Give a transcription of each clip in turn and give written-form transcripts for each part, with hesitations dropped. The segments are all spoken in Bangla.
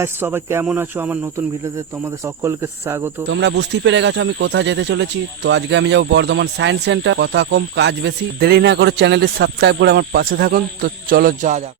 গাইস, সবাই কেমন আছো? আমার নতুন ভিডিওতে তোমাদের সকলকে স্বাগত। তোমরা বুঝতেই পেরে গেছো আমি কোথায় যেতে চলেছি। তো আজকে আমি যাবো বর্ধমান সায়েন্স সেন্টার। কথা কম কাজ বেশি, দেরি না করে চ্যানেলটি সাবস্ক্রাইব করে আমার পাশে থাকুন। তো চলো যা যাক।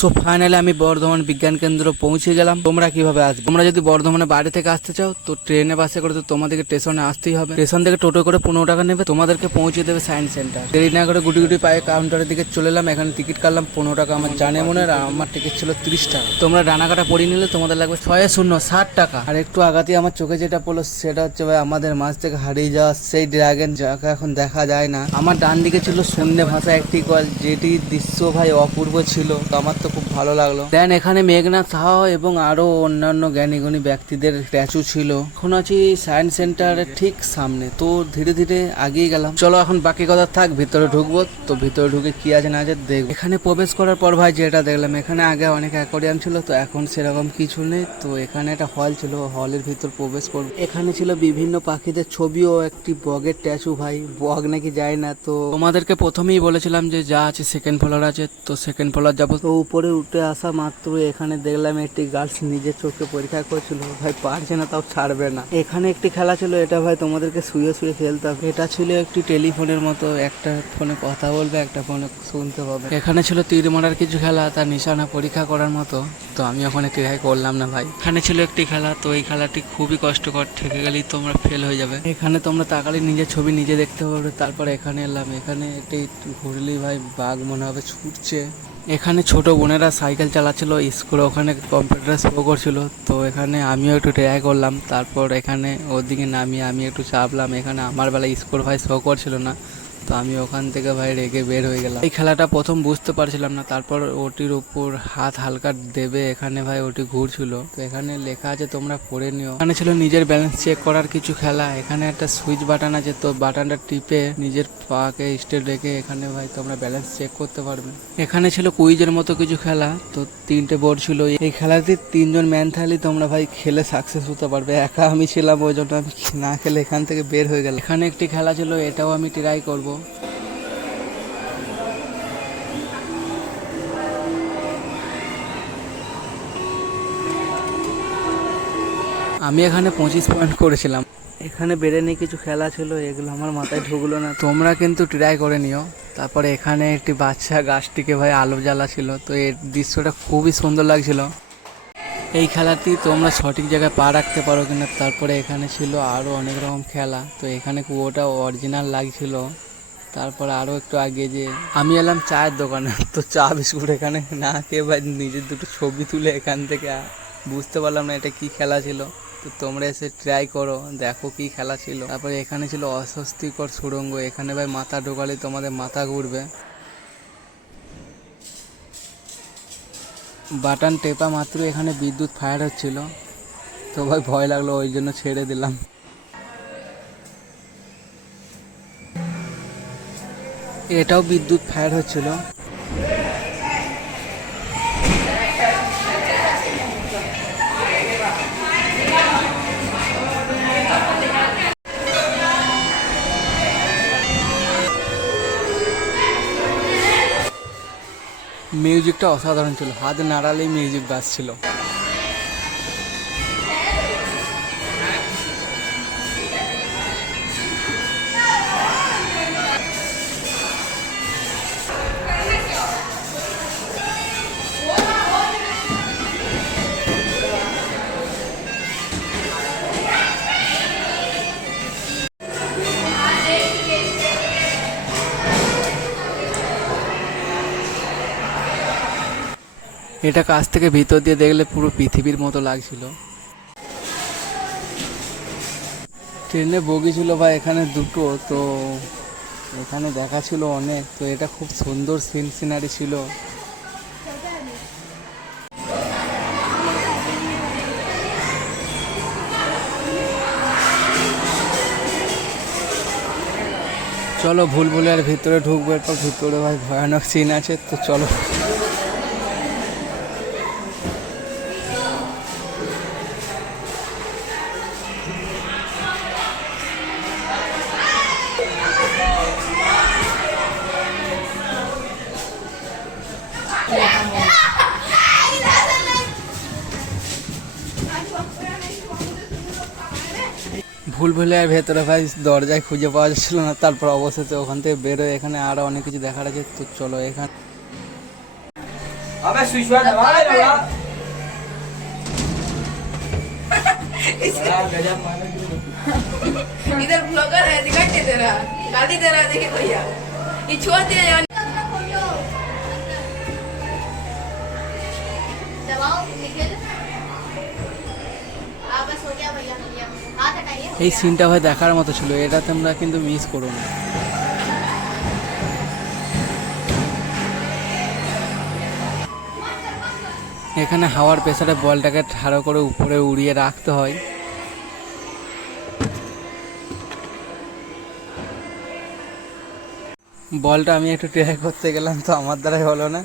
সো ফাইনালি আমি বর্ধমান বিজ্ঞান কেন্দ্র পৌঁছে গেলাম। তোমরা কিভাবে আসবে? তোমরা যদি বর্ধমানে বাইরে থেকে আসতে চাও তো ট্রেনে বাসে করে তো তোমাদেরকে স্টেশনে আসতেই হবে। স্টেশন থেকে টোটো করে 15 টাকা নেবে, তোমাদেরকে পৌঁছে দেবে সায়েন্স সেন্টার। দেরি না করে গুটি গুটি পায়ে কাউন্টারের দিকে চলে এলাম। এখানে টিকিট কাটলাম 15 টাকা। আমার জানে মনে, আর আমার টিকিট ছিল 30 টাকা। তোমরা ডানাকাটা পড়িয়ে নিলে তোমাদের লাগবে 60 টাকা। আর একটু আগাতেই আমার চোখে যেটা পড়লো সেটা হচ্ছে ভাই আমাদের মাঝ থেকে হারিয়ে যাওয়া সেই ড্রাগন, যাকে এখন দেখা যায় না। আমার ডান দিকে ছিল সন্ধ্যে ভাষা একটি কল, যেটি দৃশ্য ভাই অপূর্ব ছিল। তো আমার তো খুব ভালো লাগলো। দেন এখানে মেঘনাথ সাহা এবং আরো অন্যান্য জ্ঞানী গুণী ব্যক্তিদের স্ট্যাচু ছিল। এখন আছি সায়েন্স সেন্টারের ঠিক সামনে। তো ধীরে ধীরে আগিয়ে গেলাম। চলো এখন বাকি কথা থাক, ভিতরে ঢুকবো। তো ভিতরে ঢুকে কি আছে না আছে দেখবো। এখানে প্রবেশ করার পর ভাই যেটা দেখলাম, এখানে আগে অনেক অ্যাকোয়ারিয়াম ছিল, তো এখন সেরকম কিছু নেই। তো এখানে একটা হল ছিল, হলের ভিতর প্রবেশ করবো। এখানে ছিল বিভিন্ন পাখিদের ছবি ও একটি বগের স্ট্যাচু। ভাই বগ নাকি যায় না। তো তোমাদেরকে প্রথমেই বলেছিলাম যে যা আছে সেকেন্ড ফ্লোর আছে, তো সেকেন্ড ফ্লোর যাবো। তো উপরে উঠে আসা মাত্র এখানে দেখলাম একটি গার্লস নিজের চোখে পরীক্ষা করছিল। ভাই পারছে না, তাও ছাড়বে না। এখানে একটি খেলা ছিল, এটা ভাই তোমাদেরকে শুয়ে শুয়ে খেলতে হবে। এটা ছিল একটি টেলিফোনের মতো, একটা ফোনে কথা বলবে, একটা ফোনে শুনতে হবে। এখানে ছিল তীর মারার কিছু খেলা, তার নিশানা পরীক্ষা করার মতো। তো আমি ওখানে ট্রাই করলাম না ভাই। এখানে ছিল একটি খেলা, তো এই খেলাটি খুবই কষ্টকর, ঠেকে গেলেই তোমরা ফেল হয়ে যাবে। এখানে তোমরা তাকালে নিজের ছবি নিজে দেখতে পারবে। তারপরে এখানে এলাম, এখানে একটি ঘুরলি ভাই বাঘ মনে হবে ছুটছে। এখানে ছোট বোনেরা সাইকেল চালাচ্ছিল স্কুলে, ওখানে কম্পিউটার শো করছিল। তো এখানে আমিও একটু ট্রাই করলাম। তারপর এখানে ওদিকে নামিয়ে আমি একটু চাপলাম। এখানে আমার বেলায় স্কোর ভাই শো করছিল না, তো আমি ওখান থেকে ভাই রেগে বের হয়ে গেলাম। এই খেলাটা প্রথম বুঝতে পারছিলাম না, তারপর ওটির উপর হাত হালকা দেবে এখানে ভাই ওটি ঘুরছিল। তো এখানে লেখা আছে তোমরা পড়ে নিও। এখানে ছিল নিজের ব্যালেন্স চেক করার কিছু খেলা। এখানে একটা সুইচ বাটন আছে, তো বাটনটা টিপে নিজের পাকে স্ট্রেট রেখে এখানে ভাই তোমরা ব্যালেন্স চেক করতে পারবে। এখানে ছিল কুইজের মতো কিছু খেলা, তো 3টে বোর্ড ছিল। এই খেলাতে 3জন ম্যান থাকলে তোমরা ভাই খেলে সাকসেস হতে পারবে। একা আমি ছিলাম, ওই জন্য আমি না খেলে এখান থেকে বের হয়ে গেলাম। এখানে একটি খেলা ছিল, এটাও আমি ট্রাই করব। আমি এখানে 25 পয়েন্ট করেছিলাম। এখানে বেড়ে নিয়ে কিছু খেলা ছিল, এগুলো আমার মাথায় ঢুকলো না। তোমরা কিন্তু ট্রাই করে নিও। তারপরে এখানে একটি বাচ্চা গাছটিকে ভাই আলো জ্বালা ছিল, তো এর দৃশ্যটা খুবই সুন্দর লাগছিল। এই খেলাটি তোমরা সঠিক জায়গায় পা রাখতে পারো কিনা। তারপরে এখানে ছিল আরও অনেক রকম খেলা, তো এখানে কুয়োটা অরিজিনাল লাগছিল। তারপরে আরও একটু আগে যে আমি এলাম চায়ের দোকানে, তো চা বিস্কুট এখানে না খেয়ে ভাই নিজের দুটো ছবি তুলে এখান থেকে বুঝতে পারলাম না এটা কি খেলা ছিল। তো তোমরা এসে ট্রাই করো, দেখো কি খেলা ছিল। তারপরে এখানে ছিল অস্বস্তিকর সুড়ঙ্গ। এখানে ভাই মাথা ঢোকালে তোমাদের মাথা ঘুরবে। বাটন টেপা মাত্র এখানে বিদ্যুৎ ফায়ার হচ্ছিল, তো ভাই ভয় লাগলো, ওই জন্য ছেড়ে দিলাম। এটাও বিদ্যুৎ ফায়ার হচ্ছিল। মিউজিকটা অসাধারণ ছিল, হাত নাড়ালেই মিউজিক বাজছিল। এটা কাছ থেকে ভিতর দিয়ে দেখলে পুরো পৃথিবীর মতো লাগছিল। ট্রেনে বগি ছিল ভাই এখানে দুটো, তো এখানে দেখা ছিল অনেক। তো এটা খুব সুন্দর সিনারি ছিল। চলো ভুলভুলাইয়ার ভিতরে ঢুকবো। এরপর ভিতরে ভাই ভয়ানক সিন আছে, তো চলো। ভুল ভুলে ভেতরে ভাই দরজায় খুঁজে পাওয়া যাচ্ছিল না, তারপর অবশেষে ওখান থেকে বেরোয় এখানে আরো অনেক কিছু দেখার আছে। তো চলো এখানে इधर ब्लॉगर है, दिखाई नहीं दे रहा, गाली दे रहा, देखिए भैया ये छोड़ दिया यार। दबाओ निकल बस हो गया भैया भैया हाथ हटाइए এই সিনটা ভাই দেখার মতো ছিল, এটা তোমরা কিন্তু মিস করো না। এখানে হাওয়ার প্রেসারে বলটাকে ঠাড়ো করে উপরে উড়িয়ে রাখতে হয়। বলটা আমি একটু ট্রাই করতে গেলাম, তো আমার দ্বারাই হলো না।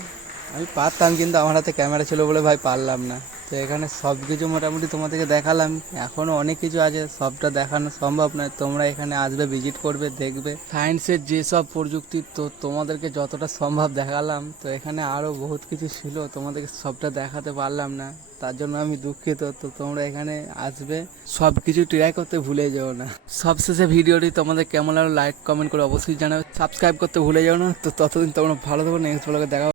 আমি পারতাম কিন্তু আমার হাতে ক্যামেরা ছিল বলে ভাই পারলাম না। তো এখানে সব কিছু মোটামুটি তোমাদেরকে দেখালাম, এখনও অনেক কিছু আছে, সবটা দেখানো সম্ভব নয়। তোমরা এখানে আসবে, ভিজিট করবে, দেখবে সায়েন্সের যেসব প্রযুক্তি, তো তোমাদেরকে যতটা সম্ভব দেখালাম। তো এখানে আরও বহুত কিছু ছিল, তোমাদেরকে সবটা দেখাতে পারলাম না, তার জন্য আমি দুঃখিত। তো তোমরা এখানে আসবে, সব কিছু ট্রাই করতে ভুলে যেও না। সবশেষে ভিডিওটি তোমাদের কেমন লাগলো লাইক কমেন্ট করে অবশ্যই জানাবে, সাবস্ক্রাইব করতে ভুলে যাও না। তো ততদিন তোমরা ভালো থাকো, নেক্সট ব্লগে দেখা